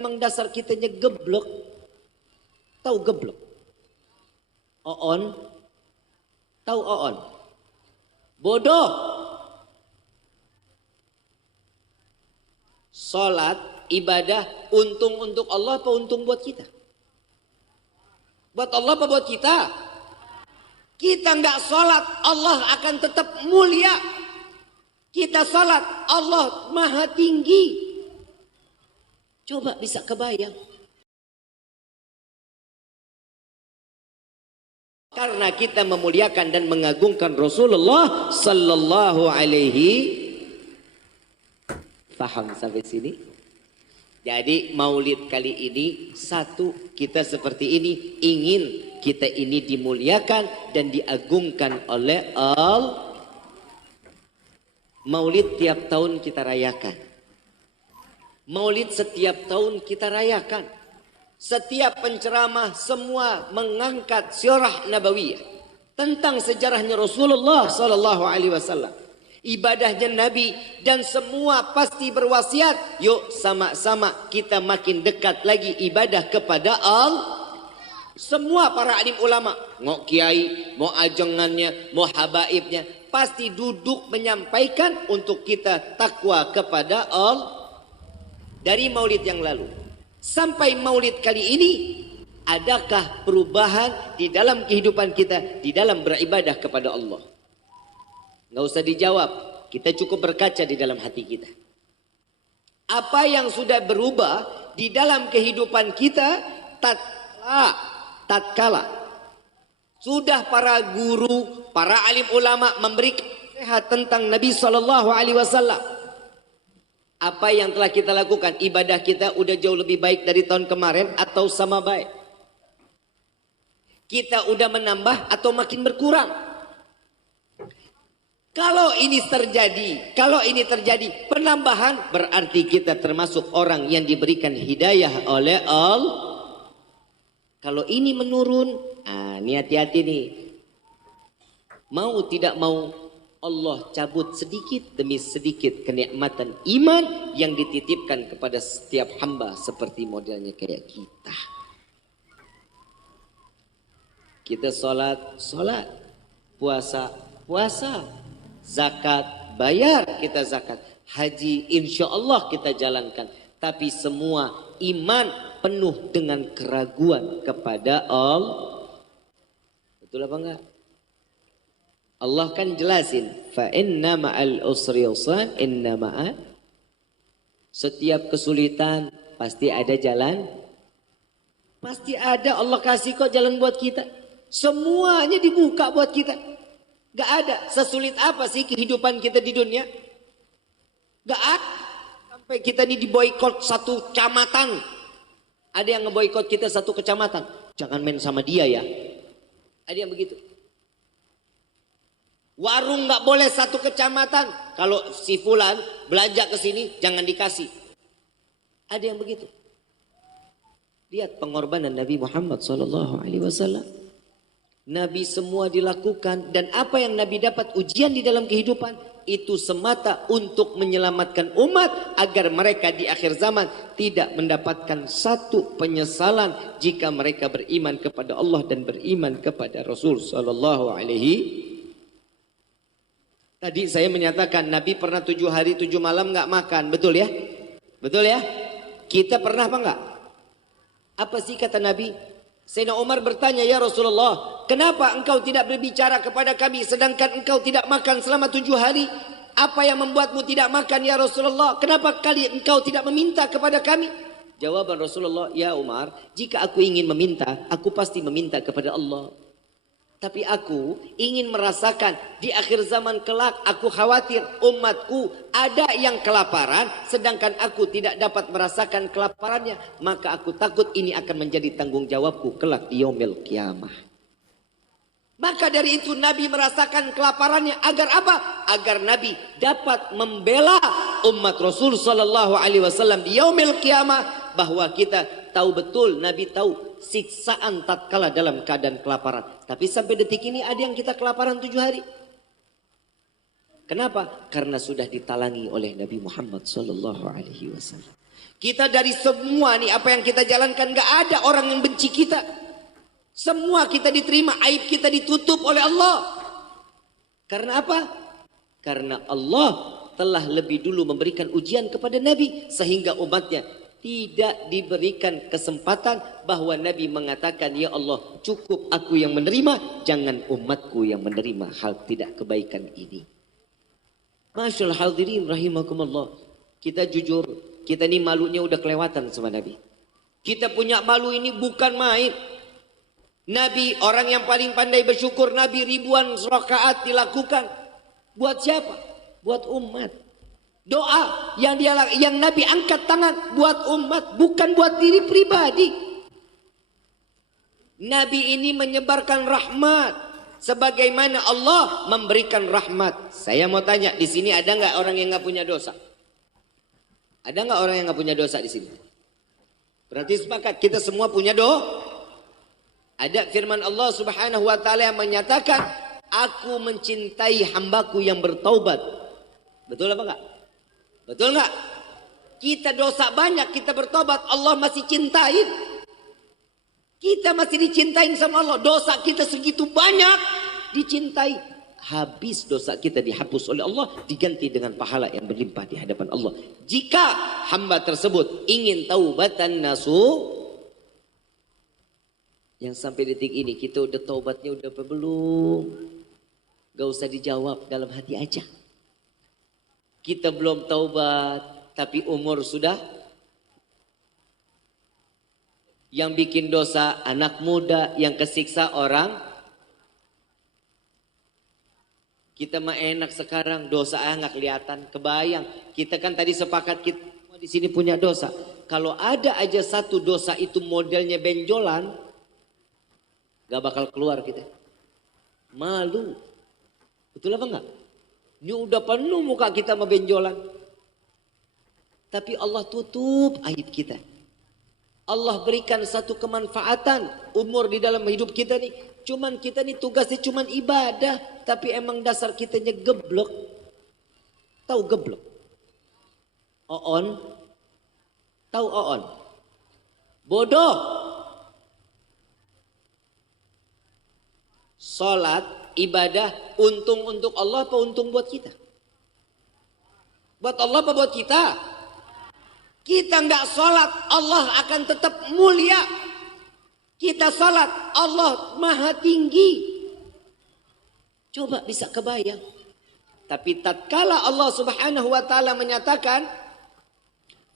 Memang dasar kitanya geblek. Tahu geblek? Oon? Tahu oon? Bodoh. Salat, ibadah, untung untuk Allah apa untung buat kita? Buat Allah apa buat kita? Kita nggak salat, Allah akan tetap mulia. Kita salat, Allah maha tinggi. Coba bisa kebayang. Karena kita memuliakan dan mengagungkan Rasulullah sallallahu alaihi. Paham sampai sini? Jadi maulid kali ini satu, kita seperti ini ingin kita ini dimuliakan dan diagungkan oleh Allah. Maulid tiap tahun kita rayakan. Maulid setiap tahun kita rayakan. Setiap penceramah semua mengangkat sirah nabawiyah tentang sejarahnya Rasulullah sallallahu alaihi wasallam. Ibadahnya Nabi dan semua pasti berwasiat, yuk sama-sama kita makin dekat lagi ibadah kepada Allah. Semua para alim ulama, mau kiai, mau ajengannya, mau habaibnya, pasti duduk menyampaikan untuk kita takwa kepada Allah. Dari maulid yang lalu sampai maulid kali ini, adakah perubahan di dalam kehidupan kita, di dalam beribadah kepada Allah? Nggak usah dijawab, kita cukup berkaca di dalam hati kita. Apa yang sudah berubah di dalam kehidupan kita tatkala sudah para guru, para alim ulama memberikan nasihat tentang Nabi sallallahu alaihi wasallam. Apa yang telah kita lakukan? Ibadah kita udah jauh lebih baik dari tahun kemarin atau sama baik? Kita udah menambah atau makin berkurang? Kalau ini terjadi penambahan, berarti kita termasuk orang yang diberikan hidayah oleh Allah. Kalau ini menurun, ini hati-hati nih. Mau tidak mau, Allah cabut sedikit demi sedikit kenikmatan iman yang dititipkan kepada setiap hamba seperti modelnya kayak kita. Kita sholat, puasa, zakat, bayar kita zakat, haji insya Allah kita jalankan. Tapi semua iman penuh dengan keraguan kepada Allah. Betul apa enggak? Allah kan jelasin, fa inna ma'al usri yusran, inna ma'al. Setiap kesulitan pasti ada jalan. Pasti ada, Allah kasih kok jalan buat kita. Semuanya dibuka buat kita. Gak ada, sesulit apa sih kehidupan kita di dunia? Gak ada. Sampai kita ini diboikot satu kecamatan. Ada yang ngeboikot kita satu kecamatan. Jangan main sama dia ya. Ada yang begitu. Warung nggak boleh satu kecamatan. Kalau si fulan belanja ke sini jangan dikasih. Ada yang begitu. Lihat pengorbanan Nabi Muhammad SAW. Nabi semua dilakukan dan apa yang Nabi dapat ujian di dalam kehidupan itu semata untuk menyelamatkan umat agar mereka di akhir zaman tidak mendapatkan satu penyesalan jika mereka beriman kepada Allah dan beriman kepada Rasul sallallahu alaihi. Tadi saya menyatakan Nabi pernah 7 hari 7 malam nggak makan, betul ya? Betul ya? Kita pernah apa enggak? Apa sih kata Nabi? Sayyidina Umar bertanya, ya Rasulullah, kenapa engkau tidak berbicara kepada kami sedangkan engkau tidak makan selama 7 hari? Apa yang membuatmu tidak makan ya Rasulullah? Kenapa kali engkau tidak meminta kepada kami? Jawaban Rasulullah, ya Umar, jika aku ingin meminta, aku pasti meminta kepada Allah. Tapi aku ingin merasakan di akhir zaman kelak, aku khawatir umatku ada yang kelaparan sedangkan aku tidak dapat merasakan kelaparannya. Maka aku takut ini akan menjadi tanggung jawabku kelak di yaumil qiyamah. Maka dari itu Nabi merasakan kelaparannya agar apa? Agar Nabi dapat membela umat Rasul sallallahu alaihi wasallam di yaumil qiyamah, bahwa kita tahu betul, Nabi tahu siksaan tatkala dalam keadaan kelaparan. Tapi sampai detik ini ada yang kita kelaparan 7 hari. Kenapa? Karena sudah ditalangi oleh Nabi Muhammad sallallahu alaihi wasallam. Kita dari semua nih apa yang kita jalankan gak ada orang yang benci kita. Semua kita diterima, aib kita ditutup oleh Allah. Karena apa? Karena Allah telah lebih dulu memberikan ujian kepada Nabi sehingga umatnya tidak diberikan kesempatan bahwa Nabi mengatakan, ya Allah cukup aku yang menerima, jangan umatku yang menerima hal tidak kebaikan ini. Masyaallah hadirin rahimakumullah. Kita jujur, kita ini malunya udah kelewatan sama Nabi. Kita punya malu ini bukan main. Nabi orang yang paling pandai bersyukur, Nabi ribuan rakaat dilakukan. Buat siapa? Buat umat. Doa yang Nabi angkat tangan buat umat, bukan buat diri pribadi. Nabi ini menyebarkan rahmat sebagaimana Allah memberikan rahmat. Saya mau tanya, di sini ada nggak orang yang nggak punya dosa? Ada nggak orang yang nggak punya dosa di sini? Berarti sepakat kita semua punya dosa. Ada firman Allah Subhanahu wa taala yang menyatakan, aku mencintai hambaku yang bertaubat. Betul apa enggak? Betul enggak? Kita dosa banyak, kita bertobat, Allah masih cintain. Kita masih dicintain sama Allah. Dosa kita segitu banyak, dicintai. Habis dosa kita dihapus oleh Allah, diganti dengan pahala yang berlimpah di hadapan Allah. Jika hamba tersebut ingin taubatan nasuh, yang sampai detik ini kita udah taubatnya udah apa belum? Gak usah dijawab, dalam hati aja. Kita belum taubat, tapi umur sudah. Yang bikin dosa anak muda, yang kesiksa orang. Kita mah enak sekarang, dosa nggak kelihatan, kebayang. Kita kan tadi sepakat kita di sini punya dosa. Kalau ada aja satu dosa itu modelnya benjolan, gak bakal keluar kita. Malu. Betul apa enggak? Ini udah penuh muka kita sama benjolan. Tapi Allah tutup aib kita. Allah berikan satu kemanfaatan umur di dalam hidup kita nih. Cuman kita nih tugasnya cuman ibadah. Tapi emang dasar kitanya geblok. Tahu geblok? Oon? Tahu oon? Bodoh. Salat, ibadah, untung untuk Allah apa untung buat kita? Buat Allah apa buat kita? Kita nggak salat, Allah akan tetap mulia. Kita salat, Allah maha tinggi. Coba bisa kebayang. Tapi tatkala Allah Subhanahu wa taala menyatakan,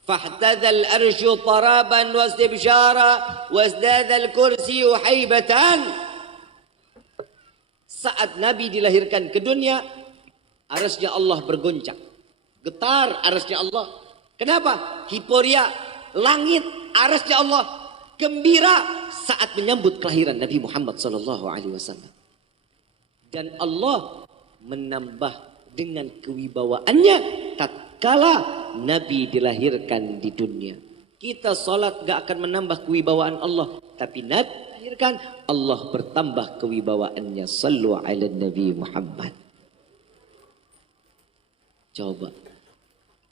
fahtadzal arsyu taraban wastibsyara wasdadzal kursiyyu haibatan. Saat Nabi dilahirkan ke dunia, arasnya Allah bergoncang. Getar arasnya Allah. Kenapa? Hiporia, langit, arasnya Allah gembira saat menyambut kelahiran Nabi Muhammad SAW. Dan Allah menambah dengan kewibawaannya tatkala Nabi dilahirkan di dunia. Kita sholat gak akan menambah kewibawaan Allah, tapi Nabi dilahirkan, Allah bertambah kewibawaannya. Sallu ala Nabi Muhammad. Coba,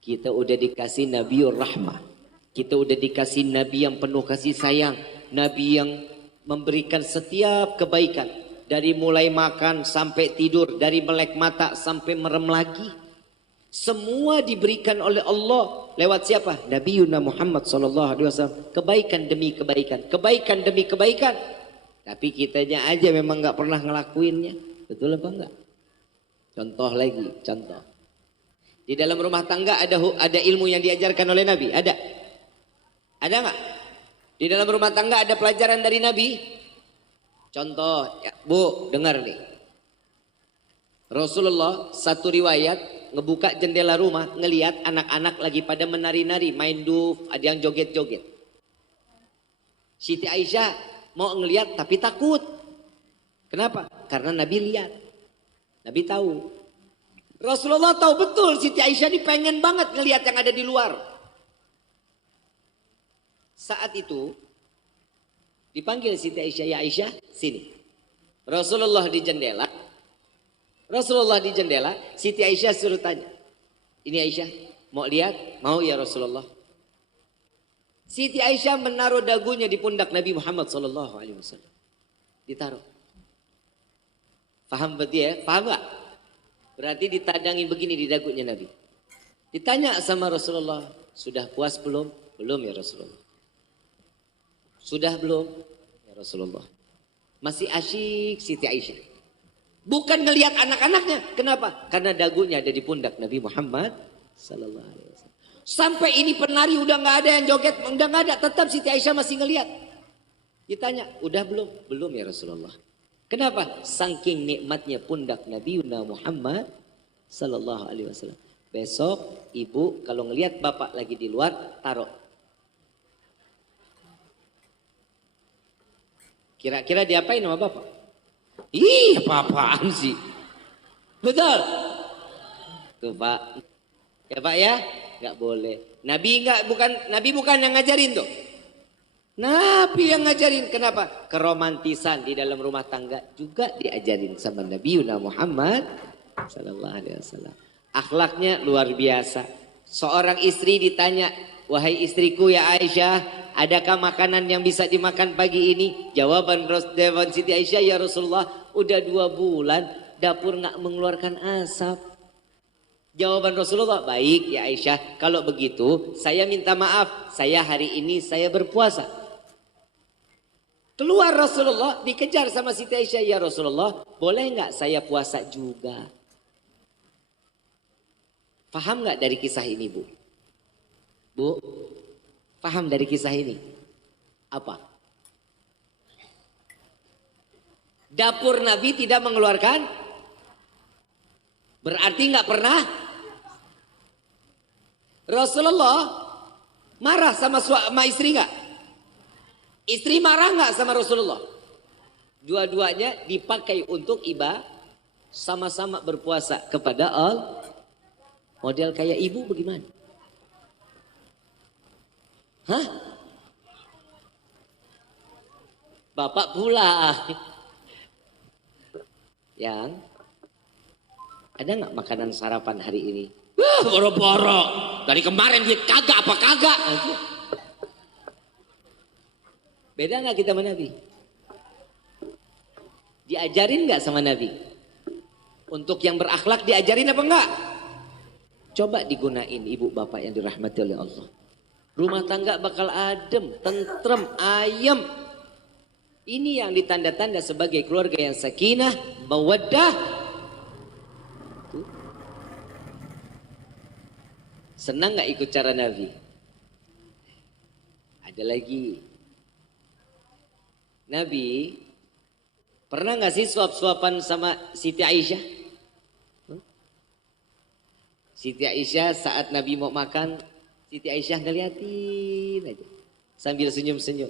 kita udah dikasih Nabiur Rahmah, kita udah dikasih Nabi yang penuh kasih sayang, Nabi yang memberikan setiap kebaikan, dari mulai makan sampai tidur, dari melek mata sampai merem lagi. Semua diberikan oleh Allah lewat siapa? Nabi Yuna Muhammad SAW. Kebaikan demi kebaikan, kebaikan demi kebaikan. Tapi kitanya aja memang nggak pernah ngelakuinnya. Betul apa enggak? Contoh lagi, contoh. Di dalam rumah tangga ada ilmu yang diajarkan oleh Nabi? Ada? Ada nggak? Di dalam rumah tangga ada pelajaran dari Nabi? Contoh, ya, Bu, dengar nih. Rasulullah satu riwayat ngebuka jendela rumah, ngelihat anak-anak lagi pada menari-nari, main duf, ada yang joget-joget. Siti Aisyah mau ngelihat tapi takut. Kenapa? Karena Nabi lihat. Nabi tahu. Rasulullah tahu betul Siti Aisyah ini pengen banget ngelihat yang ada di luar. Saat itu dipanggil Siti Aisyah, ya Aisyah, sini. Rasulullah di jendela. Siti Aisyah suruh tanya. Ini Aisyah, mau lihat? Mau ya Rasulullah. Siti Aisyah menaruh dagunya di pundak Nabi Muhammad SAW. Ditaruh. Paham berarti ya? Paham gak? Berarti ditadangin begini di dagunya Nabi. Ditanya sama Rasulullah, sudah puas belum? Belum ya Rasulullah. Sudah belum? Ya Rasulullah. Masih asyik Siti Aisyah. Bukan ngelihat anak-anaknya. Kenapa? Karena dagunya ada di pundak Nabi Muhammad sallallahu alaihi wasallam. Sampai ini penari udah nggak ada yang joget, udah nggak ada. Tetap Siti Aisyah masih ngelihat. Ditanya, udah belum? Belum ya Rasulullah. Kenapa? Saking nikmatnya pundak Nabi Muhammad sallallahu alaihi wasallam. Besok ibu kalau ngelihat bapak lagi di luar, taruh. Kira-kira diapain sama bapak? Ih, apa-apaan sih? Betul. Tuh Pak. Ya Pak ya, nggak boleh. Nabi bukan yang ngajarin tuh. Nabi yang ngajarin. Kenapa? Keromantisan di dalam rumah tangga juga diajarin sama Nabi Muhammad sallallahu alaihi wasallam. Akhlaknya luar biasa. Seorang istri ditanya, wahai istriku ya Aisyah, adakah makanan yang bisa dimakan pagi ini? Jawaban Siti Aisyah, ya Rasulullah, udah 2 bulan dapur nggak mengeluarkan asap. Jawaban Rasulullah, baik ya Aisyah, kalau begitu saya minta maaf, saya hari ini saya berpuasa. Keluar Rasulullah, dikejar sama Siti Aisyah, ya Rasulullah, boleh nggak saya puasa juga? Paham nggak dari kisah ini Bu? Bu, paham dari kisah ini? Apa? Dapur Nabi tidak mengeluarkan, berarti nggak pernah. Rasulullah marah sama istri nggak? Istri marah nggak sama Rasulullah? Dua-duanya dipakai untuk ibadah, sama-sama berpuasa kepada Allah. Model kayak ibu bagaimana? Hah? Bapak pula. Yang ada nggak makanan sarapan hari ini? Boro-boro. Dari kemarin dia kagak apa kagak. Beda nggak kita sama Nabi? Diajarin nggak sama Nabi? Untuk yang berakhlak diajarin apa enggak? Coba digunain ibu bapak yang dirahmati oleh Allah. Rumah tangga bakal adem, tentrem, ayem. Ini yang ditanda-tanda sebagai keluarga yang sakinah, mawaddah. Senang gak ikut cara Nabi? Ada lagi. Nabi pernah gak sih suap-suapan sama Siti Aisyah? Siti Aisyah saat Nabi mau makan, Siti Aisyah ngeliatin aja. Sambil senyum-senyum.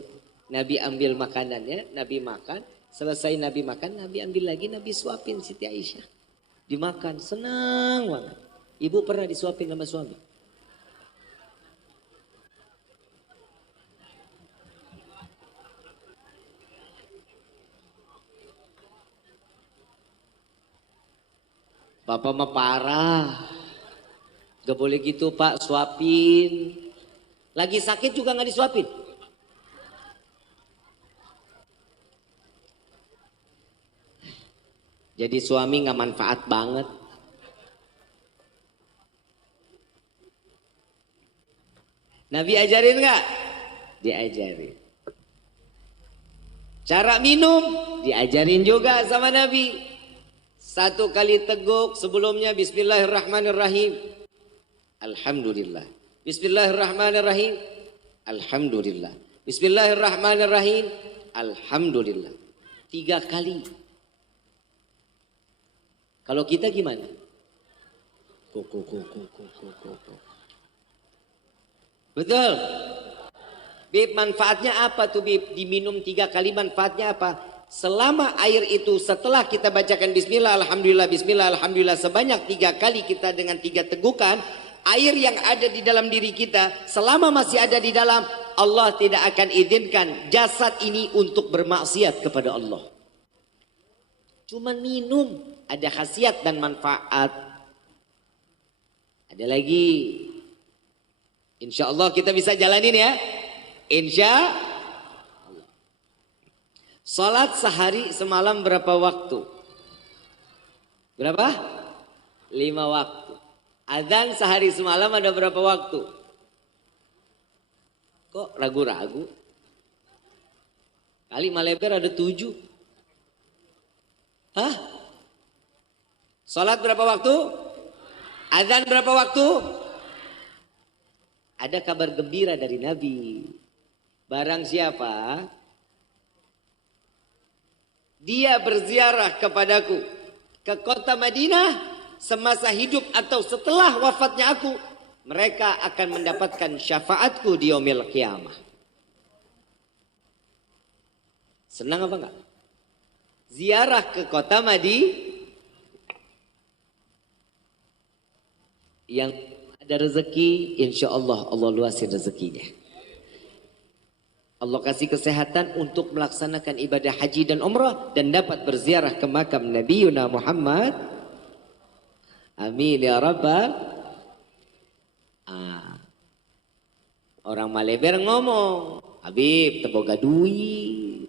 Nabi ambil makanannya, Nabi makan. Selesai Nabi makan, Nabi ambil lagi, Nabi suapin Siti Aisyah. Dimakan, senang banget. Ibu pernah disuapin sama suami? Bapak mah parah. Gak boleh gitu Pak, suapin. Lagi sakit juga gak disuapin. Jadi suami gak manfaat banget. Nabi ajarin gak? Diajarin. Cara minum diajarin juga sama Nabi. 1 kali teguk sebelumnya Bismillahirrahmanirrahim. Alhamdulillah. Bismillahirrahmanirrahim. Alhamdulillah. Bismillahirrahmanirrahim. Alhamdulillah. 3 kali. Kalau kita gimana? Betul. Bib, manfaatnya apa tuh Bib? Diminum 3 kali manfaatnya apa? Selama air itu setelah kita bacakan Bismillah, Alhamdulillah, Bismillah, Alhamdulillah sebanyak 3 kali kita dengan 3 tegukan. Air yang ada di dalam diri kita selama masih ada di dalam, Allah tidak akan izinkan jasad ini untuk bermaksiat kepada Allah. Cuman minum, ada khasiat dan manfaat. Ada lagi. Insya Allah kita bisa jalanin ya. Insya salat sehari semalam berapa waktu? Berapa? 5 waktu. Adzan sehari semalam ada berapa waktu? Kok ragu-ragu? Kali Maleber ada 7. Hah? Salat berapa waktu? Adzan berapa waktu? Ada kabar gembira dari Nabi. Barang siapa dia berziarah kepadaku ke kota Madinah semasa hidup atau setelah wafatnya aku, mereka akan mendapatkan syafaatku di yaumil qiyamah. Senang apa enggak? Ziarah ke kota Madinah. Yang ada rezeki, insya Allah Allah luasin rezekinya. Allah kasih kesehatan untuk melaksanakan ibadah haji dan umrah dan dapat berziarah ke makam Nabi Yuna Muhammad. Amin ya rabbal. Orang Maleber ngomong, Habib teboga duit.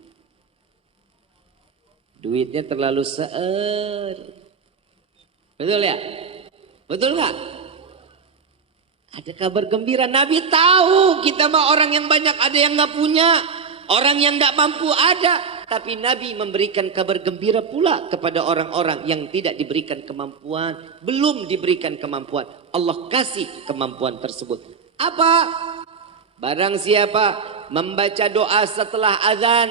Duitnya terlalu seer. Betul ya? Betul nggak? Ada kabar gembira. Nabi tahu kita mah orang yang banyak ada yang nggak punya, orang yang nggak mampu ada. Tapi Nabi memberikan kabar gembira pula kepada orang-orang yang tidak diberikan kemampuan, belum diberikan kemampuan. Allah kasih kemampuan tersebut. Apa? Barang siapa membaca doa setelah azan,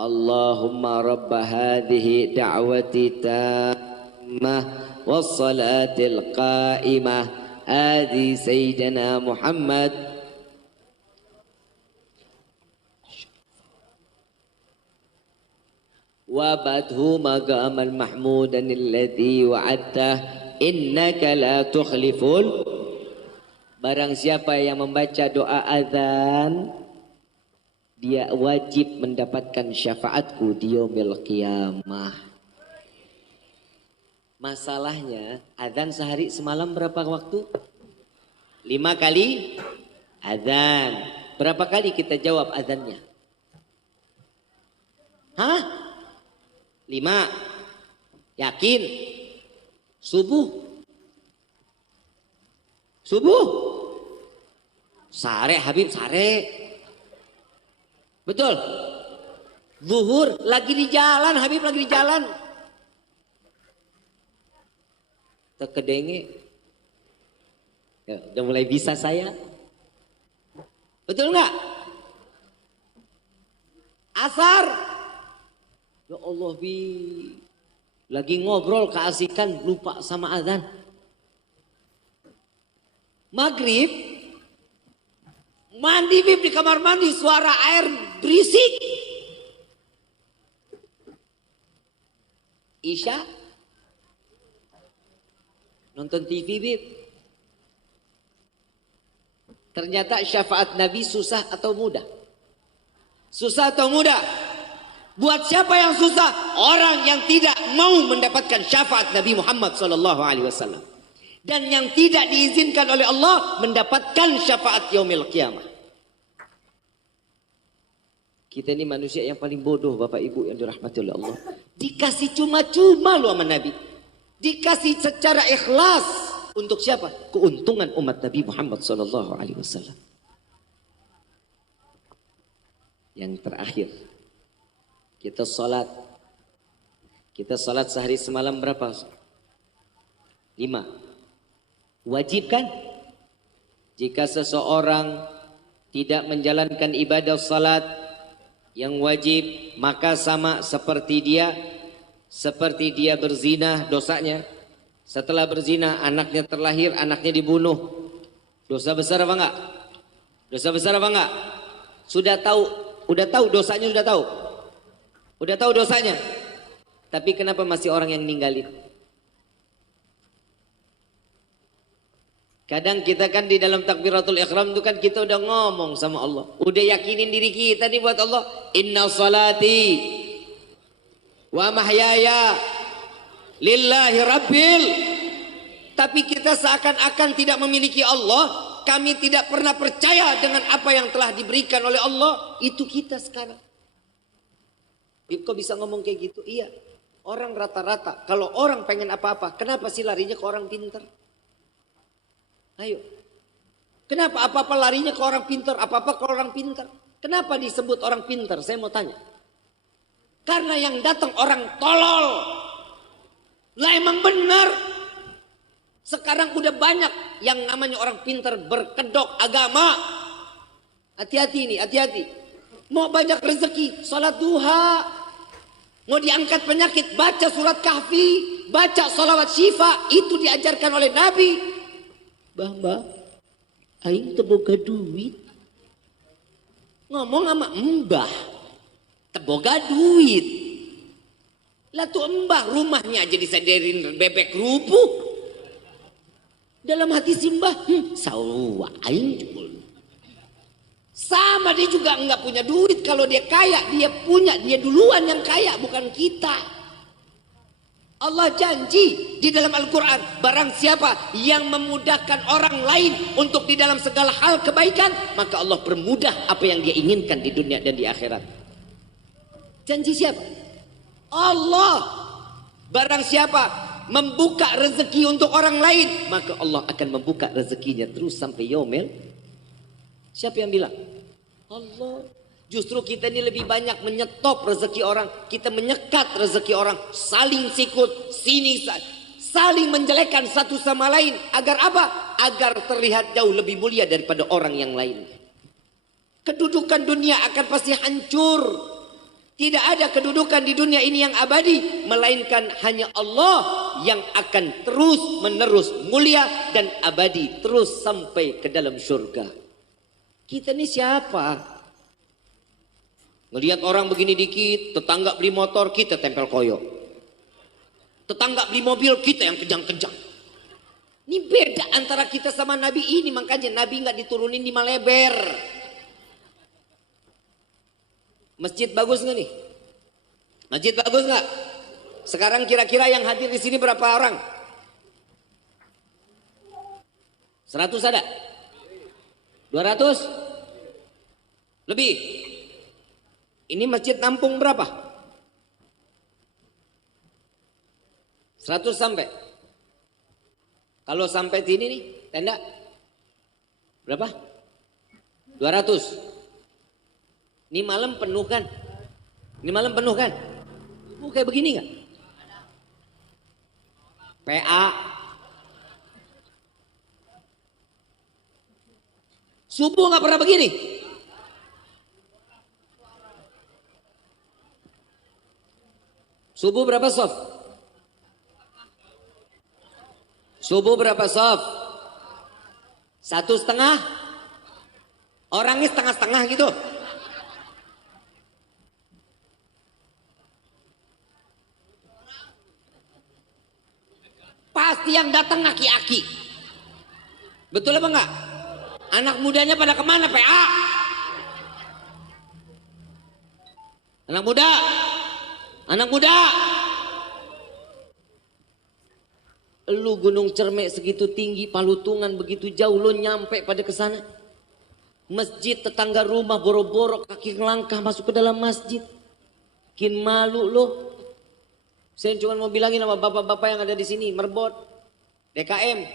Allahumma rabba hadhihi da'wati tammah wassalatil qa'imah adi sayyidina Muhammad wa badhu maqamal mahmudan alladhi wa'adtah innaka la tukhliful. Barang siapa yang membaca doa azan, dia wajib mendapatkan syafaatku di yaumil qiyamah. Masalahnya adzan sehari semalam berapa waktu? 5 kali adzan. Berapa kali kita jawab adzannya? Hah? 5. Yakin? Subuh? Subuh? Sare Habib, sare. Betul? Zuhur lagi di jalan, Habib lagi di jalan. Terkedenge, ya, udah mulai bisa saya. Betul nggak? Asar, ya Allah bi, lagi ngobrol keasikan lupa sama azan. Maghrib, mandi bib di kamar mandi suara air berisik. Isya, nonton TV bib. Ternyata syafaat Nabi susah atau mudah? Susah atau mudah? Buat siapa yang susah? Orang yang tidak mau mendapatkan syafaat Nabi Muhammad SAW. Dan yang tidak diizinkan oleh Allah mendapatkan syafaat yaumil qiyamah. Kita ini manusia yang paling bodoh Bapak Ibu yang dirahmati oleh Allah. Dikasih cuma-cuma loh sama Nabi. Dikasih secara ikhlas. Untuk siapa? Keuntungan umat Nabi Muhammad SAW. Yang terakhir. Kita salat. Kita salat sehari semalam berapa? 5. Wajib kan? Jika seseorang tidak menjalankan ibadah salat yang wajib, maka sama seperti dia berzina dosanya. Setelah berzina anaknya terlahir, anaknya dibunuh. Dosa besar apa enggak? Dosa besar apa enggak? Sudah tahu dosanya, sudah tahu. Udah tahu dosanya. Tapi kenapa masih orang yang ninggalin? Kadang kita kan di dalam takbiratul ihram itu kan kita udah ngomong sama Allah. Udah yakinin diri kita nih buat Allah. Inna salati wa mahyaya lillahi rabbil. Tapi kita seakan-akan tidak memiliki Allah. kami tidak pernah percaya dengan apa yang telah diberikan oleh Allah. Itu kita sekarang. Kok bisa ngomong kayak gitu? Iya. Orang rata-rata, kalau orang pengen apa-apa, kenapa sih larinya ke orang pintar? Ayo. Kenapa apa-apa larinya ke orang pintar, apa-apa ke orang pintar? Kenapa disebut orang pintar? Saya mau tanya. Karena yang datang orang tolol. Lah emang benar. Sekarang udah banyak yang namanya orang pintar berkedok agama. Hati-hati nih, hati-hati. Mau banyak rezeki, salat duha. Mau diangkat penyakit, baca surat kahfi, baca salawat syifa. Itu diajarkan oleh Nabi. Mbah, aing teboga duit. Ngomong sama mbah, teboga duit. Lah tuh mbah rumahnya aja disediain bebek rubuh. Dalam hati si mbah, sawa aing jebul. Sama dia juga enggak punya duit. Kalau dia kaya, dia punya. Dia duluan yang kaya, bukan kita. Allah janji di dalam Al-Quran. Barang siapa yang memudahkan orang lain untuk di dalam segala hal kebaikan, maka Allah permudah apa yang dia inginkan di dunia dan di akhirat. Janji siapa? Allah. Barang siapa membuka rezeki untuk orang lain, maka Allah akan membuka rezekinya terus sampai yaumil. Siapa yang bilang? Allah. Justru kita ini lebih banyak menyetop rezeki orang. Kita menyekat rezeki orang. Saling sikut. Saling menjelekkan satu sama lain. Agar apa? Agar terlihat jauh lebih mulia daripada orang yang lain. Kedudukan dunia akan pasti hancur. Tidak ada kedudukan di dunia ini yang abadi. Melainkan hanya Allah yang akan terus menerus mulia dan abadi. Terus sampai ke dalam surga. Kita ini siapa? Ngelihat orang begini dikit, tetangga beli motor, kita tempel koyo. Tetangga beli mobil, kita yang kejang-kejang. Ini beda antara kita sama Nabi ini. Makanya Nabi nggak diturunin di Maleber. Masjid bagus nggak nih? Masjid bagus nggak? Sekarang kira-kira yang hadir di sini berapa orang? 100 ada? 200? Lebih. Ini masjid nampung berapa? 100 sampai. Kalau sampai sini nih, tenda berapa? 200. Ini malam penuh kan? Ini malam penuh kan? Kayak begini nggak? PA. Subuh nggak pernah begini. Subuh berapa soft? Subuh berapa soft? 1,5? Orangnya setengah-setengah gitu. Pasti yang datang aki-aki. Betul apa enggak? Anak mudanya pada kemana PA? Anak muda. Anak muda. Lu Gunung Cermek segitu tinggi, Palutungan begitu jauh, lu nyampe pada kesana. Masjid tetangga rumah boro-boro kaki ngelangkah masuk ke dalam masjid. Bikin malu lu. Saya cuma mau bilangin sama bapak-bapak yang ada di sini, Merbot, DKM.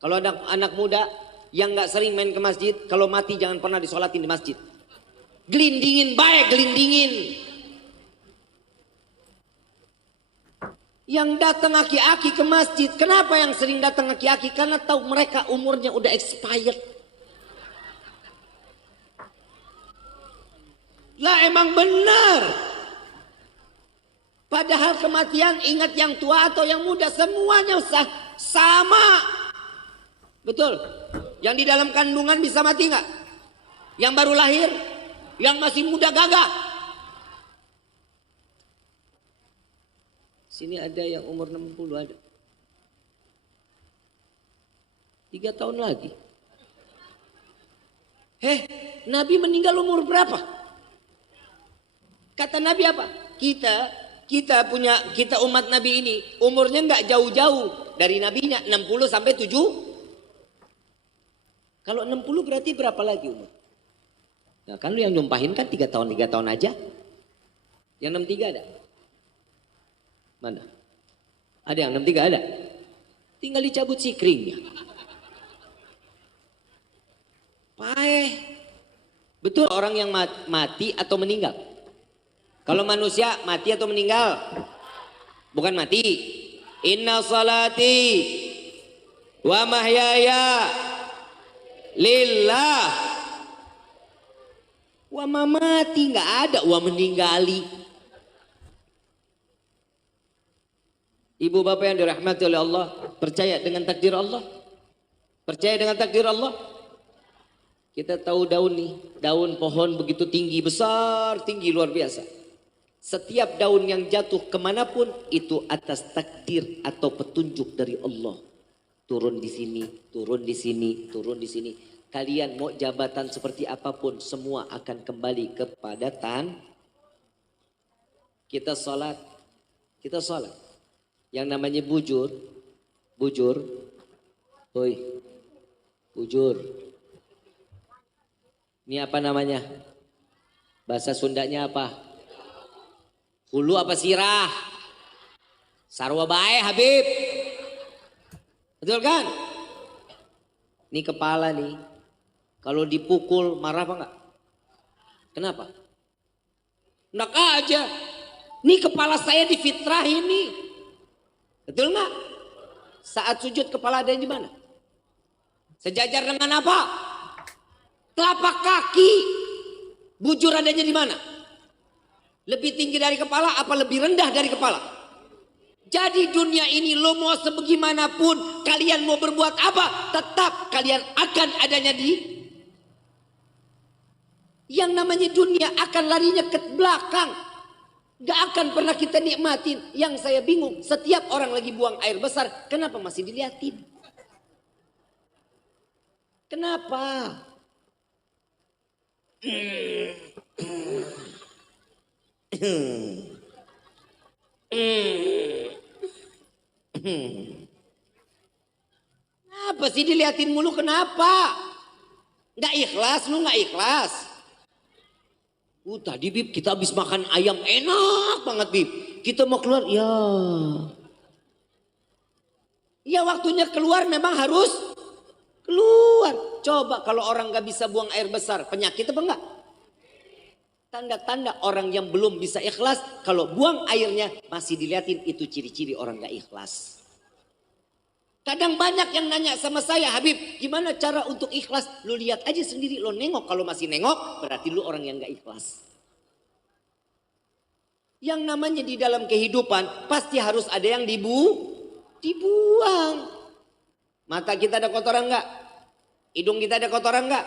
Kalau ada anak muda yang nggak sering main ke masjid, kalau mati jangan pernah disolatin di masjid. Gelindingin baik, gelindingin. Yang datang aki-aki ke masjid, kenapa yang sering datang aki-aki? Karena tahu mereka umurnya udah expired. Lah emang benar. Padahal kematian, ingat yang tua atau yang muda, semuanya usah sama. Betul. Yang di dalam kandungan bisa mati nggak? Yang baru lahir, yang masih muda gagah. Sini ada yang umur 60 ada. 3 tahun lagi. Nabi meninggal umur berapa? Kata Nabi apa? Kita umat Nabi ini umurnya nggak jauh-jauh dari nabinya, 60 sampai 70. Kalau 60 berarti berapa lagi umur? Nah kan lu yang nyumpahin kan 3 tahun aja. Yang 63 ada? Mana? Ada yang 63 ada? Tinggal dicabut sikringnya. Paeh. Betul orang yang mati atau meninggal? Kalau manusia mati atau meninggal? Bukan mati. Inna salati wa mahyaya lillah wa mamati, nggak ada wa meninggali. Ibu bapak yang dirahmati oleh Allah, percaya dengan takdir Allah? Percaya dengan takdir Allah? Kita tahu daun nih, daun pohon begitu tinggi, besar, tinggi luar biasa. Setiap daun yang jatuh kemanapun itu atas takdir atau petunjuk dari Allah. Turun di sini, turun di sini, turun di sini. Kalian mau jabatan seperti apapun, semua akan kembali kepada kita sholat. Kita sholat. Yang namanya bujur, hoi, bujur. Ini apa namanya? Bahasa Sundanya apa? Hulu apa sirah? Sarwa bae Habib. Betul kan? Ini kepala nih. Kalau dipukul marah apa enggak? Kenapa? Enak aja. Ini kepala saya difitrahi nih. Betul enggak? Saat sujud kepala ada di mana? Sejajar dengan apa? Telapak kaki. Bujur adanya di mana? Lebih tinggi dari kepala apa lebih rendah dari kepala? Jadi dunia ini lo mau sebagaimanapun kalian mau berbuat apa, tetap kalian akan adanya di yang namanya dunia akan larinya ke belakang. Gak akan pernah kita nikmatin. Yang saya bingung, setiap orang lagi buang air besar, kenapa masih diliatin? Kenapa? Apa sih diliatin mulu, kenapa? Gak ikhlas, lu gak ikhlas. Tadi Bib kita habis makan ayam enak banget Bib. Kita mau keluar, ya waktunya keluar memang harus keluar. Coba kalau orang gak bisa buang air besar, penyakit apa enggak? Tanda-tanda orang yang belum bisa ikhlas, kalau buang airnya masih dilihatin, itu ciri-ciri orang gak ikhlas. Kadang banyak yang nanya sama saya, Habib gimana cara untuk ikhlas? Lu lihat aja sendiri, lo nengok. Kalau masih nengok berarti lu orang yang gak ikhlas. Yang namanya di dalam kehidupan pasti harus ada yang dibuang. Mata kita ada kotoran gak? Hidung kita ada kotoran gak?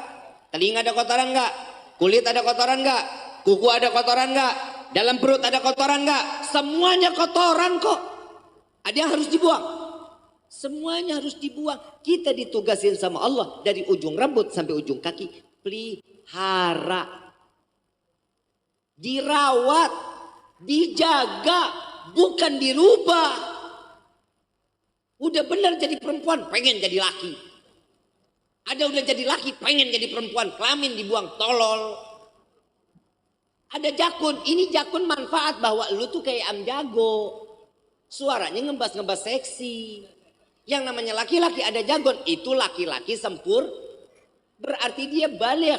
Telinga ada kotoran gak? Kulit ada kotoran gak? Kuku ada kotoran gak? Dalam perut ada kotoran gak? Semuanya kotoran kok. Ada yang harus dibuang. Semuanya harus dibuang. Kita ditugasin sama Allah dari ujung rambut sampai ujung kaki. Pelihara. Dirawat. Dijaga. Bukan dirubah. Udah benar jadi perempuan, pengen jadi laki. Ada udah jadi laki, pengen jadi perempuan. Kelamin dibuang, tolol. Ada jakun. Ini jakun manfaat bahwa lu tuh kayak am jago. Suaranya ngebas-ngebas seksi. Yang namanya laki-laki ada jagon, itu laki-laki sempur, berarti dia baligh.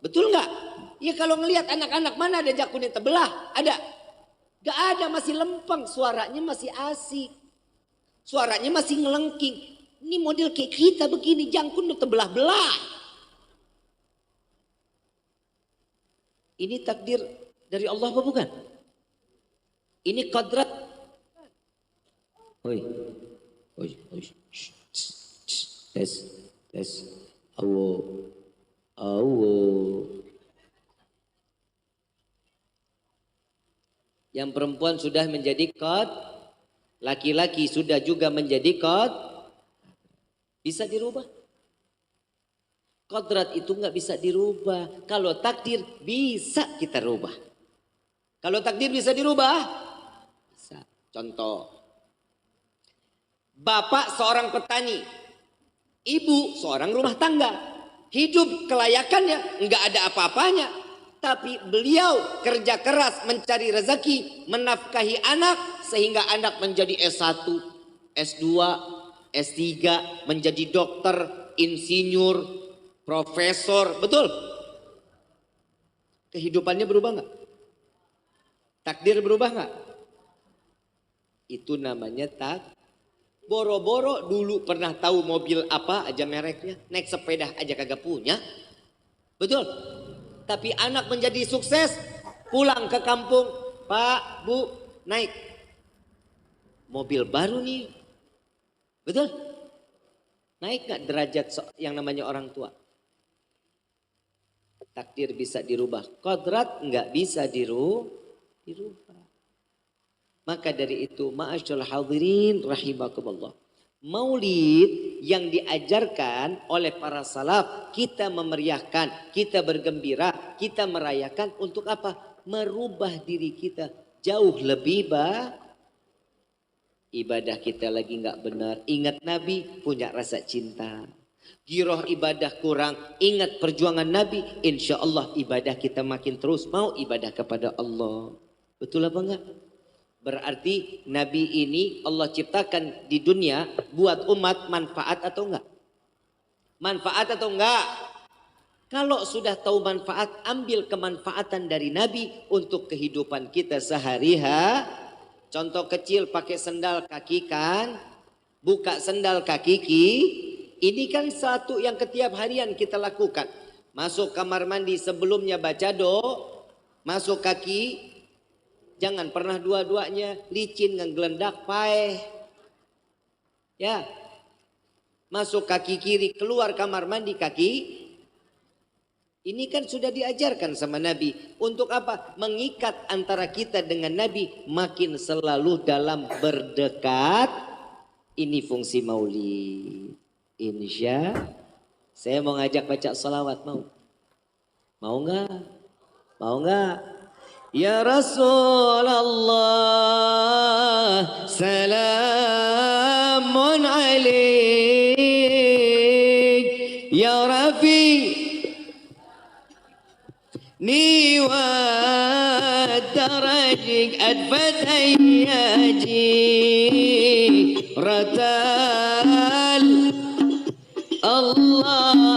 Betul nggak? Ya kalau ngelihat anak-anak mana ada jakunnya terbelah, ada? Gak ada, masih lempeng, suaranya masih asik, suaranya masih ngelengking. Ini model kayak kita begini, jangkun udah terbelah-belah. Ini takdir dari Allah apa bukan? Ini kodrat. Oi. Tes. Awo. Yang perempuan sudah menjadi qad, laki-laki sudah juga menjadi qad. Bisa dirubah? Kodrat itu nggak bisa dirubah. Kalau takdir bisa kita rubah. Kalau takdir bisa dirubah? Bisa. Contoh. Bapak seorang petani. Ibu seorang rumah tangga. Hidup kelayakannya nggak ada apa-apanya. Tapi beliau kerja keras mencari rezeki, menafkahi anak sehingga anak menjadi S1, S2, S3, menjadi dokter, insinyur, profesor, betul? Kehidupannya berubah nggak? Takdir berubah nggak? Itu namanya boro-boro dulu pernah tahu mobil apa aja mereknya, naik sepeda aja kagak punya, betul? Tapi anak menjadi sukses, pulang ke kampung, Pak, Bu, naik mobil baru nih, betul? Naik nggak derajat yang namanya orang tua? Takdir bisa dirubah, kodrat nggak bisa dirubah. Maka dari itu, ma'asyarul hadirin rahimakumullah, maulid yang diajarkan oleh para salaf, kita memeriahkan, kita bergembira, kita merayakan untuk apa? Merubah diri kita jauh lebih baik. Ibadah kita lagi nggak benar, ingat Nabi, punya rasa cinta. Giroh ibadah kurang, ingat perjuangan Nabi, insya Allah ibadah kita makin terus mau ibadah kepada Allah. Betul apa enggak? Berarti Nabi ini Allah ciptakan di dunia buat umat manfaat atau enggak? Manfaat atau enggak? Kalau sudah tahu manfaat, ambil kemanfaatan dari Nabi untuk kehidupan kita sehari-hari. Contoh kecil, pakai sendal kaki kan, buka sendal kaki ini kan satu yang ketiap harian kita lakukan. Masuk kamar mandi sebelumnya baca doa, masuk kaki. Jangan pernah dua-duanya licin ngeglendak paeh. Ya. Masuk kaki kiri, keluar kamar mandi kaki. Ini kan sudah diajarkan sama Nabi. Untuk apa? Mengikat antara kita dengan Nabi makin selalu dalam berdekat. Ini fungsi maulid. Insya. Saya mau ngajak baca salawat, mau? Mau enggak? Mau enggak? Ya Rasulullah, salamun alaik, ya Rafi, ni wa darajik adfat ayyaji, ratal Allah